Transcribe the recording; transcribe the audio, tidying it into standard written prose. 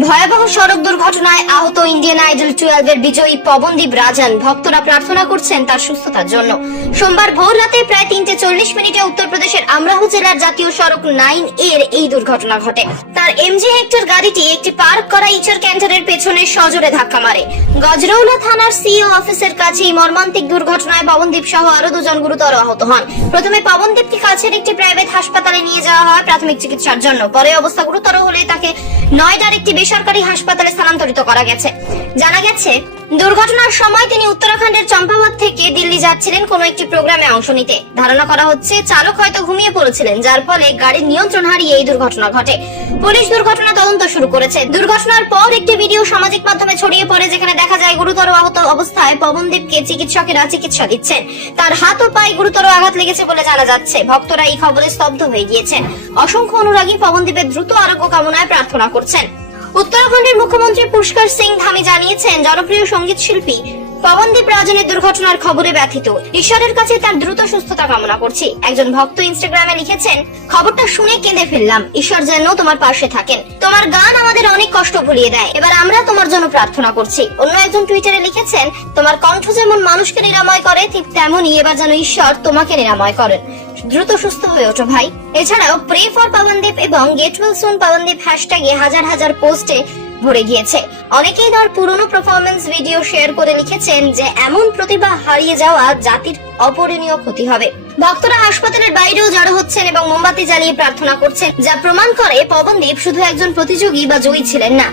ভয়াবহ সড়ক দুর্ঘটনায় আহত ইন্ডিয়ান আইডল 12 এর বিজয়ী পবনদীপ রাজন। ভক্তরা প্রার্থনা করছেন তার সুস্থতার জন্য। সোমবার ভোর রাতে প্রায় 3:40 মিনিটে উত্তরপ্রদেশের আমরাহু জেলার জাতীয় সড়ক 9 এর এই দুর্ঘটনা ঘটে। তার এমজি হেক্টর গাড়িটি একটি পার্ক করা ইচার ক্যান্টারের পেছনে সজোরে ধাক্কা মারে। গজরৌলা থানার সিও অফিসের কাছে এই মর্মান্তিক দুর্ঘটনায় পবনদীপ সহ আরো দুজন গুরুতর আহত হন। প্রথমে পবনদীপকে কাছের একটি প্রাইভেট হাসপাতালে নিয়ে যাওয়া হয় প্রাথমিক চিকিৎসার জন্য। পরে অবস্থা গুরুতর হলে তাকে নয়ডার একটি বেসরকারি হাসপাতালে স্থানান্তরিত করা গেছে। জানা গেছে, দুর্ঘটনার সময় তিনি উত্তরাখণ্ডের চম্পাবত থেকে দিল্লি যাচ্ছিলেন কোনো একটি প্রোগ্রামে অংশ নিতে। ধারণা করা হচ্ছে চালক হয়তো ঘুমিয়ে পড়েছিলেন, যার ফলে গাড়ির নিয়ন্ত্রণ হারিয়ে এই দুর্ঘটনা ঘটে। পুলিশ দুর্ঘটনা তদন্ত শুরু করেছে। দুর্ঘটনার পর একটি ভিডিও সামাজিক মাধ্যমে ছড়িয়ে পড়ে, যেখানে দেখা যায় গুরুতর আহত অবস্থায় পবনদীপকে চিকিৎসকেরা চিকিৎসা দিচ্ছেন। তার হাত ও পায়ে গুরুতর আঘাত লেগেছে বলে জানা যাচ্ছে। ভক্তরা এই খবরে স্তব্ধ হয়ে গিয়েছেন। অসংখ্য অনুরাগী পবনদীপের দ্রুত আরোগ্য কামনায় প্রার্থনা করছেন। উত্তরাখণ্ডের মুখ্যমন্ত্রী পুষ্কর সিং ধামি জানিয়েছেন, জনপ্রিয় সঙ্গীত শিল্পী পবনদীপ রাজনের দুর্ঘটনার খবরে ব্যথিত। ঈশ্বরের কাছে তার দ্রুত সুস্থতা কামনা করছি। একজন ভক্ত ইনস্টাগ্রামে লিখেছেন, খবরটা শুনে কেঁদে ফেললাম। ঈশ্বর যেন তোমার পাশে থাকেন। তোমার গান আমাদের অনেক কষ্ট ভুলিয়ে দেয়। এবার আমরা তোমার জন্য প্রার্থনা করছি। অন্য একজন টুইটারে লিখেছেন, তোমার কণ্ঠ যেমন মানুষকে নিরাময় করে, ঠিক তেমনই এবার যেন ঈশ্বর তোমাকে নিরাময় করেন। দ্রুত সুস্থ হয়ে ওঠো ভাই। এছাড়াও প্রে ফর পবনদীপ এবং গেট ওয়েল সুন পবনদীপ হ্যাশট্যাগে হাজার হাজার পোস্টে ভরে গিয়েছে। অনেকেই তার পুরনো পারফরমেন্স ভিডিও শেয়ার করে লিখেছেন যে এমন প্রতিভা হারিয়ে যাওয়া জাতির অপূরণীয় ক্ষতি হবে। ভক্তরা হাসপাতালের বাইরেও জড়ো হচ্ছেন এবং মোমবাতি জ্বালিয়ে প্রার্থনা করছেন, যা প্রমাণ করে পবনদীপ শুধু একজন প্রতিযোগী বা জয়ী ছিলেন না,